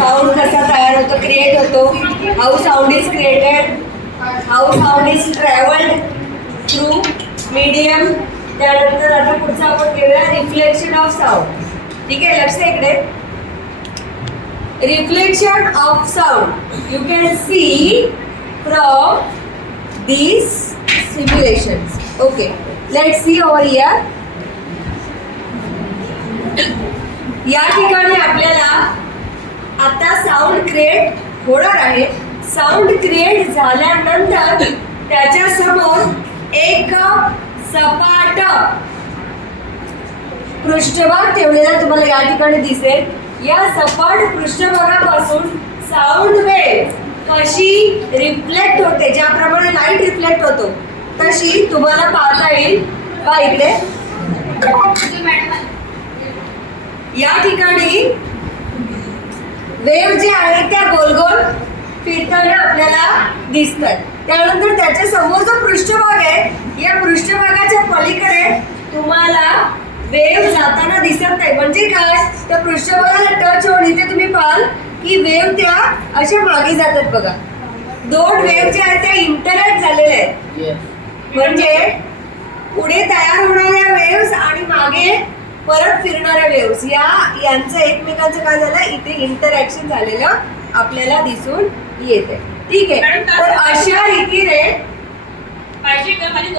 Sound कसा तयार होतो, क्रिएट होतो, how sound is created, how sound is travelled through medium. त्यानंतर आता पुढचा आपण घेऊया रिफ्लेक्शन ऑफ साऊंड. ठीक आहे, लक्ष इकडे. Reflection of sound you can see from these simulations. Okay, let's see over here. या ठिकाणी आपल्याला आता साऊंड क्रिएट होणार आहे. साऊंड क्रिएट झाल्यानंतर त्याच्या समोर एक सपाट पृष्ठभाग ठेवलेला तुम्हाला या ठिकाणी दिसेल. या सपाट पृष्ठभागापासून साऊंड वेव्ह कशी रिफ्लेक्ट होते, ज्याप्रमाणे लाईट रिफ्लेक्ट होतो तशी तुम्हाला पाहता येईल. का इकडे या ठिकाणी वेव्ह जे आहे त्या गोल गोल फिरताना आपल्याला दिसतात. त्यानंतर त्याच्या समोर जो पृष्ठभाग आहे या पृष्ठभागाच्या पलीकडे तुम्हाला वेव्ह जाताना दिसत नाही. म्हणजे काय, त्या पृष्ठभागाला टच होऊन इथे तुम्ही पाहाल की वेव्ह त्या अशा मागे जातात बघा. दोन वेव्ह ज्या आहेत त्या इंटरॅक्ट झालेल्या आहेत. म्हणजे पुढे तयार होणाऱ्या वेव्स आणि मागे परत फिरणाऱ्या वेव्स यांचं एकमेकांचं काय झालं, इथे इंटरॅक्शन झालेलं आपल्याला दिसून येते. ठीक आहे, तर अशा रीतीने